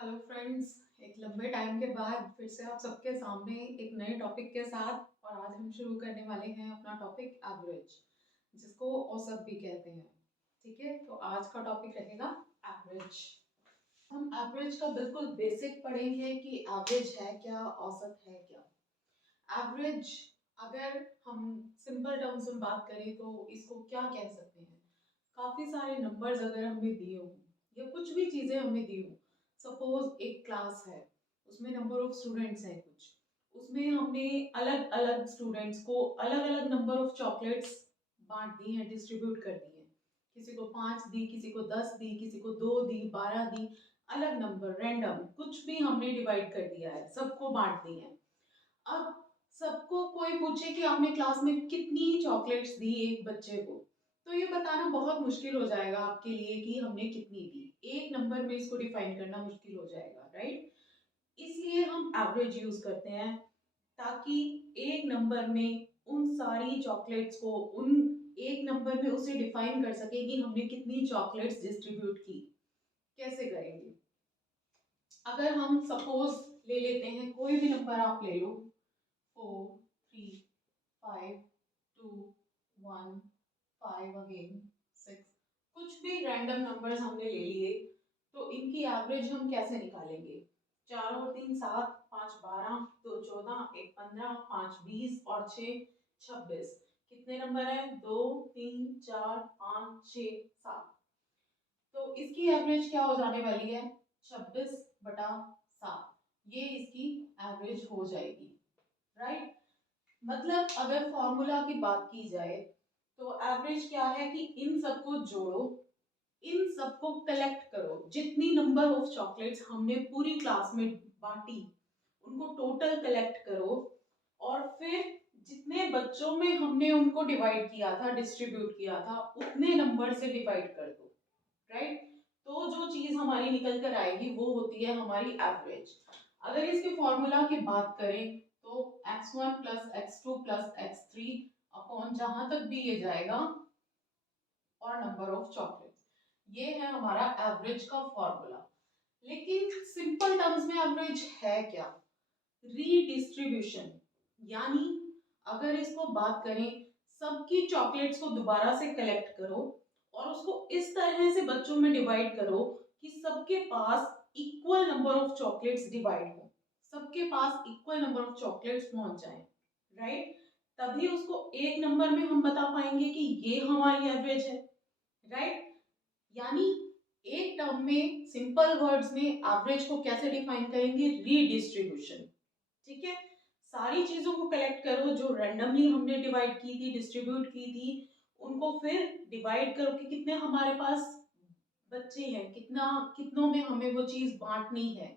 Hello friends. एक लंबे time के बाद फिर से आप सबके सामने एक नए टॉपिक के साथ। और आज हम शुरू करने वाले हैं अपना टॉपिक एवरेज, जिसको औसत भी कहते हैं। ठीक है, तो आज का टॉपिक रहेगा एवरेज। हम एवरेज का बिल्कुल बेसिक पढ़ेंगे कि एवरेज है क्या, औसत है क्या। एवरेज, अगर हम सिंपल टर्म्स में बात करें तो इसको क्या कह सकते हैं। काफी सारे नंबर्स अगर हमें दिए हो या कुछ भी चीजें हमें दी हो, सपोज एक क्लास है, उसमें नंबर ऑफ स्टूडेंट्स है कुछ, उसमें हमने अलग अलग स्टूडेंट्स को अलग अलग नंबर ऑफ चॉकलेट्स बांट दी हैं, डिस्ट्रीब्यूट कर दी हैं। किसी को 5 दी, किसी को 10 दी, किसी को 2 दी, 12 दी, अलग नंबर रैंडम कुछ भी हमने डिवाइड कर दिया है, सबको बांट दी है। अब सबको कोई पूछे कि आपने क्लास में कितनी चॉकलेट्स दी एक बच्चे को, तो ये बताना बहुत मुश्किल हो जाएगा आपके लिए कि हमने कितनी दी। एक नंबर में इसको डिफाइन करना मुश्किल हो जाएगा, राइट। इसलिए हम एवरेज यूज करते हैं, ताकि एक नंबर में उन सारी चॉकलेट्स को, उन एक नंबर में उसे डिफाइन कर सके कि हमने कितनी चॉकलेट्स डिस्ट्रीब्यूट की। कैसे करेंगे? अगर हम सपोज ले लेते हैं, कोई भी नंबर आप ले लो, 4 3 5 2 1 5 अगेन 6, कुछ भी रैंडम नंबर्स हमने ले लिए, तो इनकी एवरेज हम कैसे निकालेंगे? 4 और 3 7, 5 12, 2 14, 1 15, 5 20 और 6 26। कितने नंबर है? 2 3 4 5 6 7। तो इसकी एवरेज क्या हो जाने वाली है? 26/7। ये इसकी एवरेज हो जाएगी, राइट। मतलब अगर फॉर्मूला की बात की जाए तो एवरेज क्या है कि इन सबको जोड़ो, इन सबको कलेक्ट करो, जितनी नंबर ऑफ चॉकलेट्स हमने पूरी क्लास में बांटी उनको टोटल कलेक्ट करो, और फिर जितने बच्चों में हमने उनको डिवाइड किया था, डिस्ट्रीब्यूट किया था, उतने नंबर से डिवाइड कर दो, राइट। तो जो चीज हमारी निकल कर आएगी वो होती है हमारी एवरेज। अगर इसके फॉर्मूला की बात करें तो x1 plus x2 plus x3 upon जहां तक भी ये जाएगा और नंबर ऑफ चॉकलेट्स, ये है हमारा एवरेज का फॉर्मूला। लेकिन सिंपल टर्म्स में एवरेज है क्या? रीडिस्ट्रीब्यूशन। यानी अगर इसको बात करें, सबकी चॉकलेट्स को दोबारा से कलेक्ट करो और उसको इस तरह से बच्चों में डिवाइड करो कि सबके पास equal number of chocolates divide हो, सबके पास इक्वल नंबर ऑफ चॉकलेट्स पहुंच जाए, राइट। तभी उसको एक नंबर में हम बता पाएंगे कि ये हमारी एवरेज है, राइट। यानी एक टर्म में, सिंपल वर्ड्स में एवरेज को कैसे डिफाइन करेंगे? रीडिस्ट्रीब्यूशन। ठीक है, सारी चीजों को कलेक्ट करो जो रैंडमली हमने डिवाइड की थी, डिस्ट्रीब्यूट की थी, उनको फिर डिवाइड करो कि कितने हमारे पास बच्चे हैं, कितना कितनों में हमें वो चीज बांटनी है,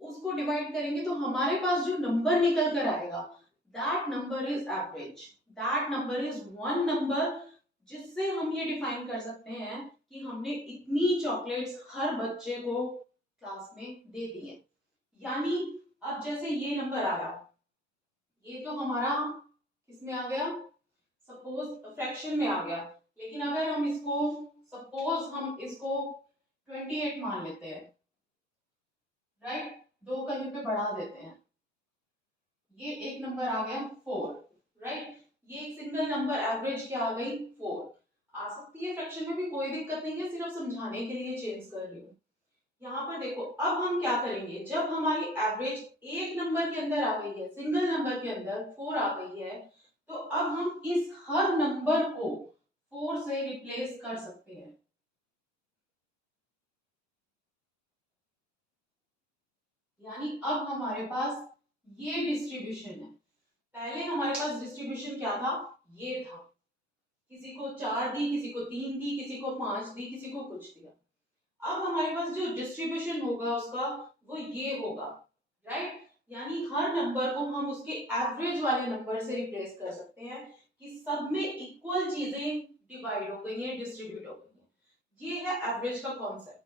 उसको डिवाइड करेंगे तो हमारे पास जो नंबर निकल कर आएगा, that number is average. That number is one number जिससे हम ये डिफाइन कर सकते हैं कि हमने इतनी चॉकलेट्स हर बच्चे को क्लास में दे दी है। यानी अब जैसे ये नंबर आया, ये तो हमारा किस में आ गया? सपोज फ्रैक्शन में आ गया। लेकिन अगर हम इसको, सपोज हम इसको 28 मान लेते हैं, राइट, दो कहीं पे बढ़ा देते हैं, ये एक नंबर आ गया 4, राइट। ये एक सिंगल नंबर एवरेज क्या आ गई? 4। आ सकती है फ्रैक्शन में भी, कोई दिक्कत नहीं है, सिर्फ समझाने के लिए चेंज कर रही हूँ। यहाँ पर देखो, अब हम क्या करेंगे, जब हमारी एवरेज एक नंबर के अंदर आ गई है, सिंगल नंबर के अंदर 4 आ गई है, तो अब हम इस हर नंबर को 4 से रिप्लेस कर सकते हैं। यानी अब हमारे पास ये डिस्ट्रीब्यूशन है। पहले हमारे पास डिस्ट्रीब्यूशन क्या था? ये था, किसी को 4 दी, किसी को 3 दी, किसी को 5 दी, किसी को कुछ दिया। अब हमारे पास जो डिस्ट्रीब्यूशन होगा उसका, वो ये होगा, राइट। यानी हर नंबर को हम उसके एवरेज वाले नंबर से रिप्लेस कर सकते हैं कि सब में इक्वल चीजें डिवाइड हो गई हैं, डिस्ट्रीब्यूट हो गई हैं। ये है एवरेज का कॉन्सेप्ट,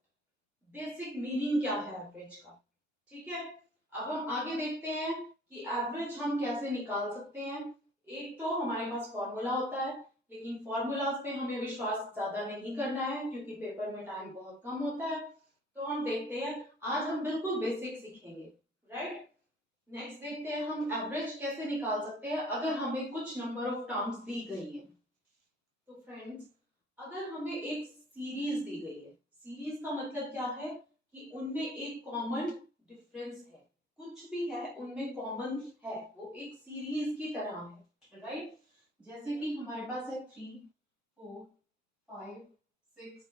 बेसिक मीनिंग क्या है एवरेज का। ठीक है, अब हम आगे देखते हैं कि एवरेज हम कैसे निकाल सकते हैं। एक तो हमारे पास फॉर्मूला होता है, लेकिन फॉर्मूलाज पे हमें विश्वास ज्यादा नहीं करना है क्योंकि पेपर में टाइम बहुत कम होता है। तो हम देखते हैं, आज हम बिल्कुल बेसिक सीखेंगे, राइट। नेक्स्ट देखते हैं हम एवरेज कैसे निकाल सकते हैं अगर हमें कुछ नंबर ऑफ टर्म्स दी गई है। तो फ्रेंड्स, अगर हमें एक सीरीज दी गई है, सीरीज का मतलब क्या है कि उनमें एक कॉमन डिफरेंस है, कुछ भी है उनमें कॉमन है, वो एक सीरीज की तरह है, राइट। जैसे कि हमारे पास है 3 4 5 6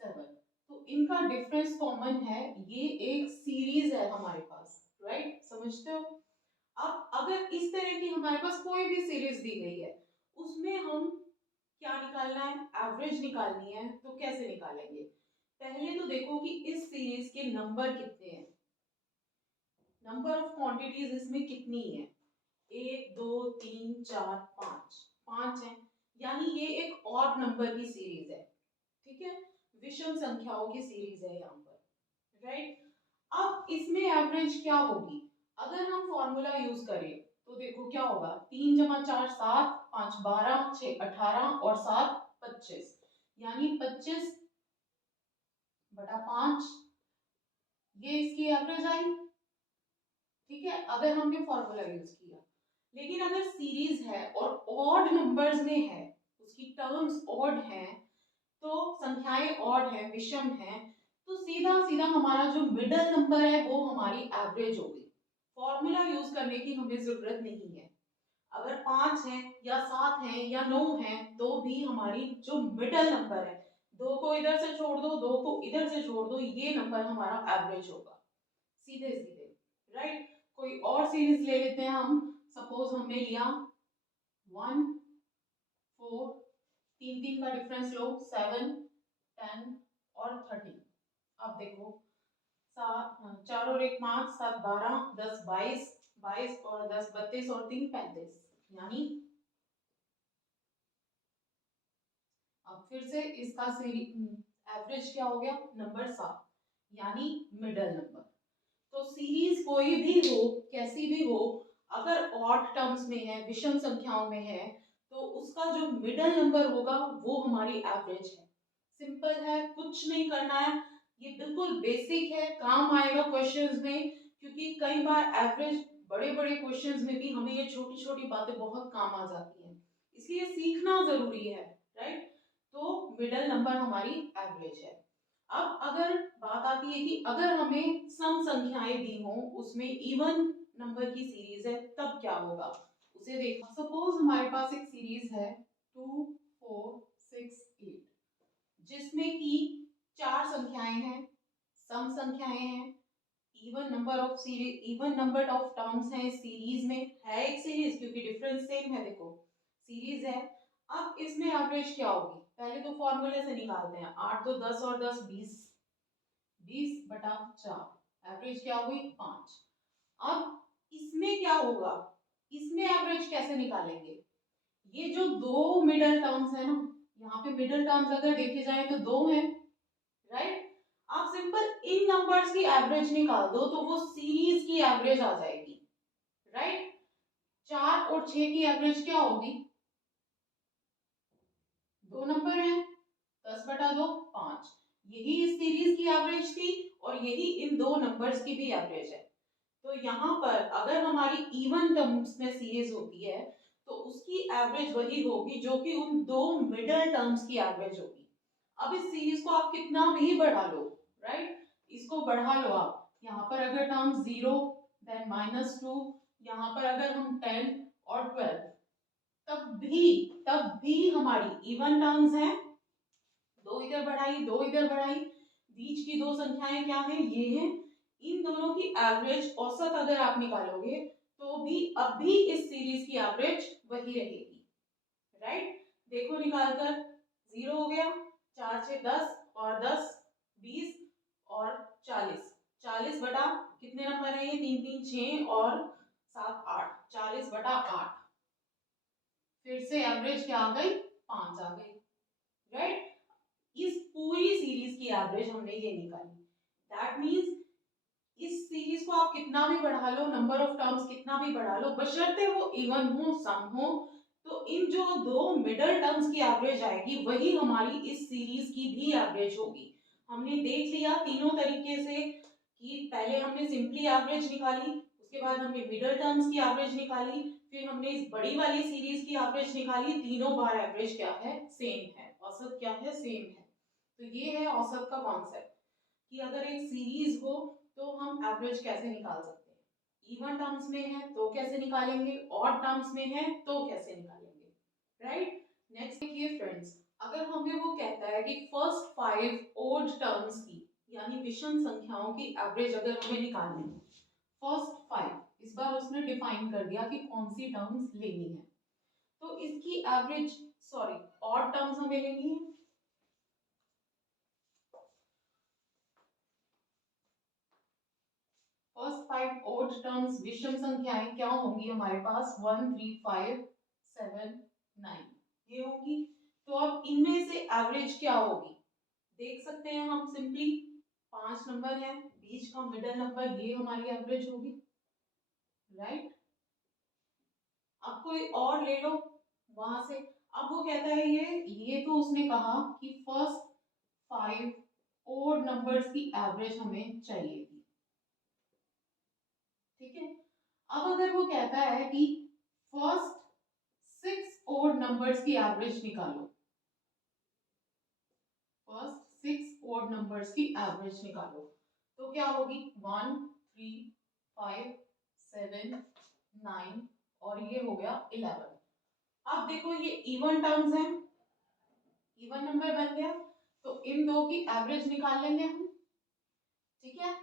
7, तो इनका डिफरेंस कॉमन है, ये एक सीरीज है हमारे पास, राइट, समझते हो। अब अगर इस तरह की हमारे पास कोई भी सीरीज दी गई है, उसमें हम क्या निकालना है, एवरेज निकालनी है, तो कैसे निकालेंगे। पहले तो देखो कि इस सीरीज के नंबर कितने हैं, नंबर ऑफ क्वांटिटीज इसमें कितनी है, 1 2 3 4 5, 5 है, यानी ये एक ऑड नंबर की सीरीज है, ठीक है, विषम संख्याओं की सीरीज है यहाँ पर, राइट। अब इसमें एवरेज क्या होगी, अगर हम फॉर्मूला यूज करें तो देखो क्या होगा, 3 जमा 4 7, 5 12, 6 18 और 7 25, यानी 25 बटा 5, ये इसकी एवरेज आई, ठीक है, अगर हमने फॉर्मूला यूज किया। लेकिन अगर सीरीज है और ऑड नंबर्स में है, उसकी टर्म्स ऑड हैं, तो संख्याएं ऑड है, विषम है, तो सीधा सीधा हमारा जो मिडल नंबर है वो हमारी एवरेज होगी, फॉर्मूला यूज करने की हमें जरूरत नहीं है। अगर 5 है या 7 है या 9 है, तो भी हमारी जो मिडल नंबर है, 2 को इधर से छोड़ दो, 2 को इधर से छोड़ दो, ये नंबर हमारा एवरेज होगा, सीधे सीधे, राइट। कोई और सीरीज ले लेते हैं हम, सपोज हमने लिया 1 4, 3 3 का डिफरेंस लो, 7 10 और 13। अब देखो, 4 और 1 5, 7 12, 10 22, 22 और 10 32 और 3 35, यानी अब फिर से इसका एवरेज क्या हो गया, नंबर 7, यानी मिडल नंबर। तो सीरीज कोई भी हो, कैसी भी हो, अगर ऑड टर्म्स में है, विषम संख्याओं में है, तो उसका जो मिडल नंबर होगा वो हमारी एवरेज है। सिंपल है, कुछ नहीं करना है, ये बिल्कुल बेसिक है, काम आएगा क्वेश्चंस में, क्योंकि कई बार एवरेज बड़े बड़े क्वेश्चंस में भी हमें ये छोटी छोटी बातें बहुत काम आ जाती हैं, इसलिए सीखना जरूरी है, राइट। तो मिडल नंबर हमारी एवरेज है। अब अगर बात आती है कि अगर हमें सम संख्याएं दी हो, उसमें इवन नंबर की सीरीज है, तब क्या होगा, उसे देखो। सपोज हमारे पास एक सीरीज है 2 4 6 8, जिसमें कि 4 संख्याएं हैं, सम संख्याएं हैं, even number of series, even number of terms हैं इस सीरीज में, है एक सीरीज क्योंकि डिफरेंस सेम है, देखो सीरीज है। अब इसमें एवरेज क्या होगी, पहले तो फॉर्मूले से निकालते हैं, 8 तो 10 और 10 20, 20 बटा 4, एवरेज क्या हुई 5। अब इसमें क्या होगा, इसमें एवरेज कैसे निकालेंगे, ये जो दो मिडल टर्म्स है ना, यहाँ पे मिडल टर्म्स अगर देखे जाए तो दो हैं, राइट। आप सिंपल इन नंबर्स की एवरेज निकाल दो तो वो सीरीज की एवरेज आ जाएगी, राइट। 4 और 6 की एवरेज क्या होगी, दो नंबर हैं, 10 बटा 2 5, यही इस सीरीज की एवरेज थी और यही इन दो नंबर्स की भी एवरेज है। तो यहाँ पर अगर हमारी इवन टर्म्स में सीरीज होती है, तो उसकी एवरेज वही होगी जो कि उन दो मिडल टर्म्स की एवरेज होगी। अब इस सीरीज को आप कितना भी बढ़ा लो, राइट, इसको बढ़ा लो आप, यहाँ पर अगर टर्म 0 देन -2, यहाँ पर अगर हम 10 और 12, तब भी हमारी इवन टर्म्स हैं, दो इधर बढ़ाई दो इधर बढ़ाई, बीच की दो संख्याएं क्या है, ये है, इन दोनों की एवरेज औसत अगर आप निकालोगे तो भी अब भी इस सीरीज की एवरेज वही रहेगी, राइट। देखो निकालकर, 0 हो गया, 4 6 10 और 10 20 और 40, 40 बटा कितने नंबर है ये, 3 3 6 और 7 8, 40 बटा 8, फिर से एवरेज क्या आ गई, 5 आ गई, राइट। इस पूरी सीरीज की एवरेज हमने ये निकाली, दैट मींस इस सीरीज को आप कितना भी बढ़ा लो, नंबर ऑफ टर्म्स कितना भी बढ़ा लो, बशर्ते वो इवन हो, सम हो, तो इन जो दो मिडल टर्म्स की एवरेज आएगी वही हमारी इस सीरीज की भी एवरेज होगी। हमने देख लिया तीनों तरीके से कि पहले हमने सिंपली एवरेज निकाली, उसके बाद हमने मिडिल टर्म्स की एवरेज निकाली, फिर हमने इस बड़ी वाली सीरीज की एवरेज निकाली। तीनों बार एवरेज क्या है, सेम है, औसत क्या है, सेम है। तो ये है औसत का कॉन्सेप्ट कि अगर एक सीरीज हो तो हम एवरेज कैसे निकाल सकते हैं, इवन टर्म्स में है तो कैसे निकालेंगे, ऑड टर्म्स में है तो कैसे निकालेंगे, राइट। नेक्स्ट देखिए फ्रेंड्स, अगर हमें वो कहता है कि फर्स्ट 5 ओड टर्म्स की यानी विषम संख्याओं की एवरेज अगर हमें निकालनी है, फर्स्ट 5, इस बार उसने डिफाइन कर दिया कि कौन सी टर्म्स लेनी है। तो इसकी एवरेज, सॉरी, ऑड टर्म्स हमें लेनी है। फर्स्ट 5 ओड टर्म्स विषम संख्याएं क्या होंगी हमारे पास, 1 3 5 7 9 ये होगी। तो अब इनमें से एवरेज क्या होगी देख सकते हैं हम सिंपली, 5 नंबर है, बीच का मिडिल नंबर, ये हमारी एवरेज होगी, राइट। अब कोई और ले लो वहां से। अब वो कहता है ये तो उसने कहा कि फर्स्ट 5 ओड नंबर्स की एवरेज हमें चाहिए थी, ठीक है। अब अगर वो कहता है कि फर्स्ट 6 ओड नंबर्स की एवरेज निकालो, फर्स्ट 6 ओड नंबर्स की एवरेज निकालो, तो क्या होगी, 1 3 5 7 9 और ये हो गया 11। अब देखो ये इवन टर्म्स हैं, इवन नंबर बन गया, तो इन दो की एवरेज निकाल लेंगे हम, ठीक है।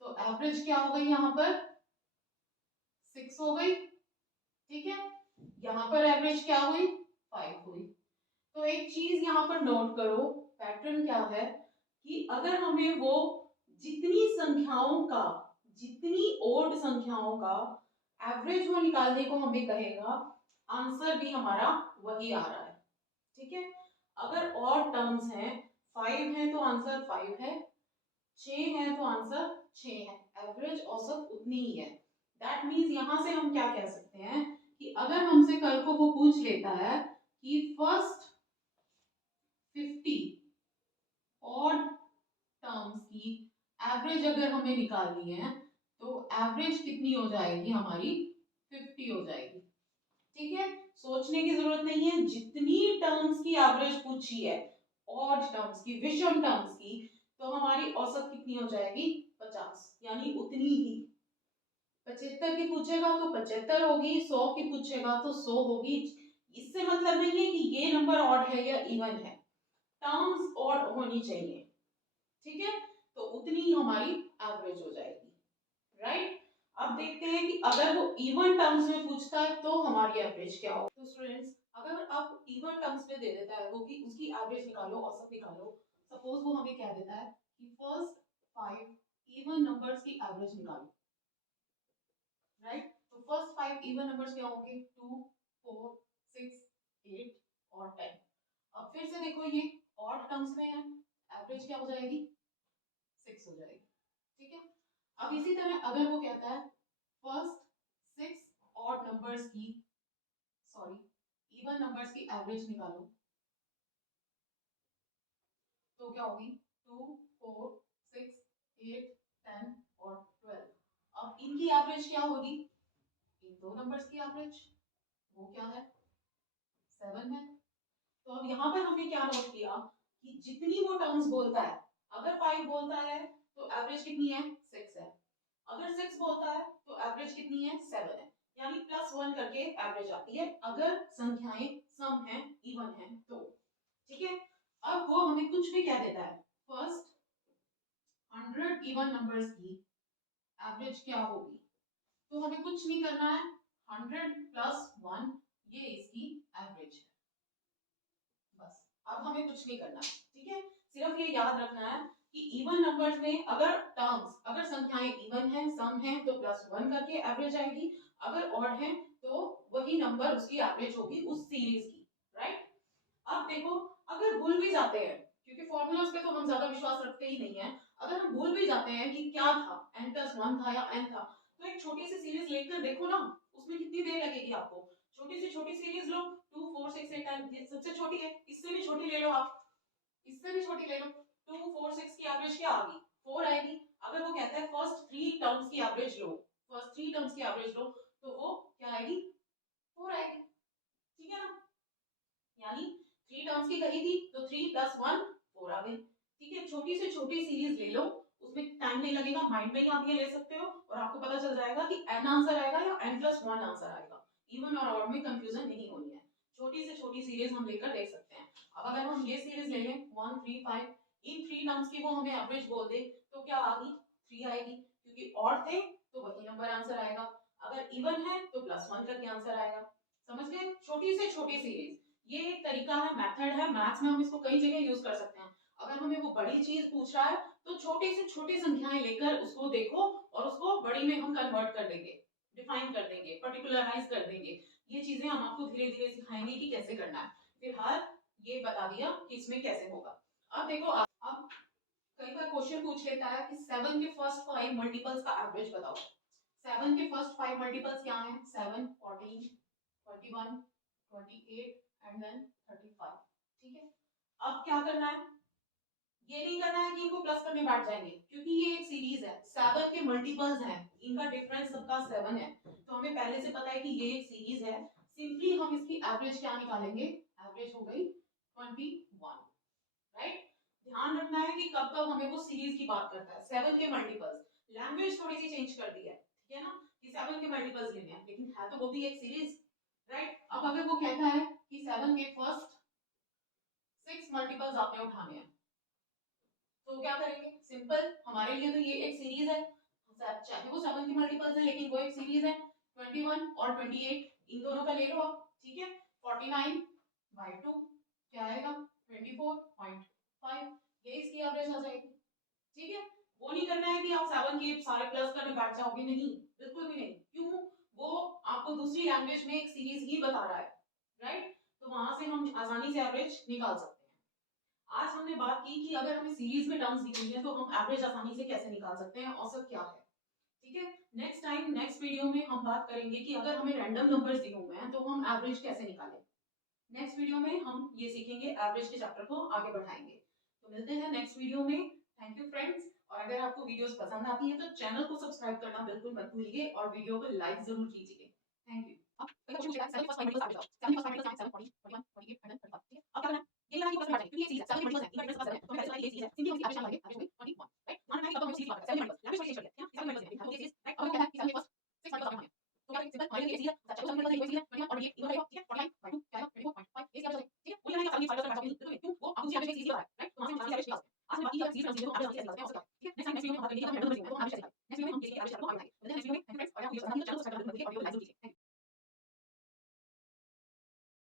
तो एवरेज क्या हो गई यहाँ पर, 6 हो गई, ठीक है। यहाँ पर एवरेज क्या हुई, 5 हुई। तो एक चीज यहाँ पर नोट करो, पैटर्न क्या है कि अगर हमें वो जितनी संख्याओं का, जितनी ओड संख्याओं का एवरेज वो निकालने को हमें कहेगा, आंसर भी हमारा वही आ रहा है, ठीक है। अगर ऑड टर्म्स हैं, 5 है तो आंसर 5 है, 6 है तो आंसर 6 है, एवरेज औसत उतनी ही है। दैट मीन्स यहां से हम क्या कह सकते हैं कि अगर हमसे कल को वो पूछ लेता है कि फर्स्ट 50 ऑड टर्म्स की एवरेज अगर हमें निकालनी है, तो एवरेज कितनी हो जाएगी हमारी, 50 हो जाएगी, ठीक है। सोचने की जरूरत नहीं है, जितनी टर्म्स की एवरेज पूछी है, ऑड टर्म्स की, विषम टर्म्स की, तो हमारी औसत कितनी हो जाएगी, 50, यानी उतनी ही। 75 की पूछेगा तो 75 होगी, 100 की पूछेगा तो 100 होगी। इससे मतलब नहीं है कि ये नंबर ऑड है या इवन है, टर्म्स ऑड होनी चाहिए, ठीक है। तो उतनी ही हमारी एवरेज हो जाएगी, राइट। अब देखते हैं कि अगर वो इवन टर्म्स में पूछता है तो हमारी एवरेज क्या हो। तो स्टूडेंट्स, अगर आप इवन टर्म्स में दे देता है वो कि उसकी एवरेज निकालो, औसत निकालो, सपोज वो हमें कह देता है कि फर्स्ट 5 इवन नंबर्स की एवरेज निकालो, राइट। तो फर्स्ट 5 इवन नंबर्स क्या होंगे, 2 4 6 8 और 10। अब फिर से देखो ये ऑड टर्म्स में है, एवरेज क्या हो जाएगी, 6 हो जाएगी, ठीक है। अब इसी तरह अगर वो कहता है फर्स्ट 6 ऑड नंबर्स की, सॉरी इवन नंबर्स की एवरेज निकालो, तो क्या होगी, 2 4 6 8 10 और 12। अब इनकी एवरेज क्या होगी, इन दो नंबर्स की एवरेज, वो क्या है, 7 है। तो अब यहाँ पर हमने क्या नोट किया कि जितनी वो टर्म्स बोलता है, अगर 5 बोलता है तो एवरेज कितनी है, 6 है, अगर 6 बोलता है तो एवरेज कितनी है, 7 है, यानी +1 करके एवरेज आती है अगर संख्याएं सम है, इवन है तो, ठीक है। अब वो हमें कुछ भी कह देता है, फर्स्ट 100 इवन नंबर्स की एवरेज क्या होगी, तो हमें कुछ नहीं करना है, 100 + 1 ये इसकी एवरेज है, बस। अब हमें कुछ नहीं करना, ठीक है। सिर्फ ये याद रखना है कि इवन नंबर्स में अगर टर्म्स, अगर संख्याएं इवन है, सम है, तो +1 करके एवरेज आएगी, अगर ऑड है तो वही नंबर उसकी एवरेज होगी उस सीरीज की, राइट। अब देखो, अगर भूल भी जाते हैं, क्योंकि फॉर्मूलाज पे तो हम ज्यादा विश्वास रखते ही नहीं है, अगर हम भूल भी जाते हैं कि क्या था, n+1 था या n था, तो एक छोटी सी सीरीज लेकर देखो ना, उसमें कितनी देर लगेगी आपको। छोटी से छोटी सीरीज लो, 2 4 6 8 10, ये सबसे छोटी है, इससे भी छोटी ले लो आप, इससे भी छोटी ले लो, 2 4 6 की एवरेज क्या आ गई 4 आएगी। अगर वो कहता है फर्स्ट 3 टर्म्स की एवरेज लो, फर्स्ट 3 टर्म्स की एवरेज लो, तो वो क्या आएगी 4 आएगी। ठीक है ना, यानी 3 टर्म्स की कही थी तो 3 + 1 4 आ गई। ठीक है, छोटी से छोटी सीरीज ले लो, उसमें टाइम नहीं लगेगा, माइंड में ही आप ये ले सकते हो और आपको पता चल जाएगा कि n आंसर आएगा या n+1 आंसर आएगा। इवन और ऑड में कंफ्यूजन नहीं होनी है, छोटी से छोटी सीरीज हम लेकर देख सकते हैं। अब अगर हम ये सीरीज ले लें 1 3 5, इन 3 टर्म्स की वो हमें एवरेज बोल दे तो क्या आ गई 3 आएगी, क्योंकि ऑड थे तो वही नंबर आंसर आएगा, अगर इवन है तो +1 करके आंसर आएगा। समझ गए, छोटी से छोटी सीरीज, ये एक तरीका है, मेथड है, मैथ्स में हम इसको कई जगह यूज कर सकते हैं। अगर हमें वो बड़ी चीज पूछ रहा है तो छोटे से छोटे संख्याएं लेकर उसको देखो और उसको बड़ी में हम कन्वर्ट कर देंगे, डिफाइन कर देंगे, पर्टिकुलराइज कर देंगे। ये चीजें हम आपको धीरे धीरे सिखाएंगे कि कैसे करना है। फिलहाल ये बता दिया कि इसमें कैसे होगा। अब देखो अब कई बार क्वेश्चन पूछ लेता है कि 7 के फर्स्ट 5 मल्टीपल्स का एवरेज बताओ। 7 के फर्स्ट 5 मल्टीपल्स क्या हैं? 7 14 21 28 एंड देन 35। ठीक है, अब क्या करना है, ये नहीं करना है कि इनको प्लस करने बैठ जाएंगे, क्योंकि ये एक सीरीज है, 7 के मल्टीपल्स हैं, इनका डिफरेंस सबका 7 है, तो हमें पहले से पता है कि ये एक सीरीज है। सिंपली हम इसकी एवरेज क्या निकालेंगे, एवरेज हो गई 21। राइट, ध्यान रखना है कि कब कब हमें वो सीरीज की बात करता है, 7 के मल्टीपल्स। लैंग्वेज थोड़ी सी चेंज कर दी है, ठीक है ना, कि 7 के मल्टीपल्स लेने हैं, लेकिन है तो वो भी एक सीरीज। राइट, अब अगर वो कहता है कि 7 के फर्स्ट 6 मल्टीपल्स आपने उठाने हैं, तो क्या करेंगे, सिंपल, हमारे लिए तो ये एक सीरीज है, चाहे वो 7 की मल्टीपल्स है लेकिन वो एक सीरीज है। 21 और 28 इन दोनों का ले लो आप, ठीक है, 49/2 क्या आएगा 24.5, ये इसकी एवरेज आ जाएगी। ठीक है, वो नहीं करना है कि आप 7 के सारे प्लस करने बैठ जाओगे, नहीं, बिल्कुल भी नहीं, क्यों, वो आपको दूसरी लैंग्वेज में एक सीरीज ही बता रहा है। राइट, तो वहां से हम आसानी से एवरेज निकाल सकते हैं। आज हमने बात की कि अगर हमें सीरीज में टर्म्स दी हुई है तो हम एवरेज आसानी से कैसे निकाल सकते हैं, औसत क्या है। ठीक है, नेक्स्ट टाइम नेक्स्ट वीडियो में हम बात करेंगे कि अगर हमें रैंडम नंबर्स दिए हुए हैं तो हम एवरेज कैसे निकालें। नेक्स्ट वीडियो में हम ये सीखेंगे, एवरेज के चैप्टर को आगे बढ़ाएंगे। तो मिलते हैं नेक्स्ट वीडियो में। थैंक यू फ्रेंड्स, और अगर आपको वीडियोस पसंद आती है तो चैनल को सब्सक्राइब करना बिल्कुल मत भूलिए और वीडियो को लाइक जरूर कीजिए। Thank you. अब क्वेश्चन पूछेगा 7 फर्स्ट 5 मल्टीपल्स आ जाओ, 7 फर्स्ट 5 मल्टीपल्स 7 40 41 48 एंड 35। ठीक है, अब क्या करना है, ये करना है कि प्लस में क्योंकि ये सीरीज है, 7 मल्टीपल्स है, इनका डिफरेंस सबका 7 है, तो हमें पहले से ये सीरीज है, सिंपली हम इसकी एवरेज निकालेंगे, एवरेज होगी 21। राइट, ध्यान रखना है कि अब हम सीरीज बात करते हैं 7 मल्टीपल्स, लैंग्वेज थोड़ी चेंज कर दिया, ठीक है, 7 मल्टीपल्स है, वो ये सीरीज। राइट, अब क्या है कि 7 के फर्स्ट 6 मल्टीपल्स आपने तो क्या सिंपल हमारे लिए ये सीरीज है, चाहे वो 7 मल्टीपल्स है, कोई सीरीज है, 21 और 28 इनका ठीक है, 49/2 क्या आएगा 24.5, ये इसकी एवरेज है। ठीक है, वो नहीं करना है कि 7 के सारे प्लस बैठ जाओ, क्यों, वो आपको दूसरी एवरेज सीरीज बता रहा है। राइट, तो वहां से हम आसानी से एवरेज निकाल सकते हैं। आज हम बात की अगर सीरीज में हम एवरेज आसानी से निकाल सकते हैं, ठीक है, नेक्स्ट टाइम नेक्स्ट वीडियो में हम बात करेंगे कि हम रैंडम नंबर्स निकालते हैं तो हम एवरेज कैसे निकालें। नेक्स्ट वीडियो में हम ये सीरीज एवरेज को आगे बढ़ाएंगे। नेक्स्ट वीडियो में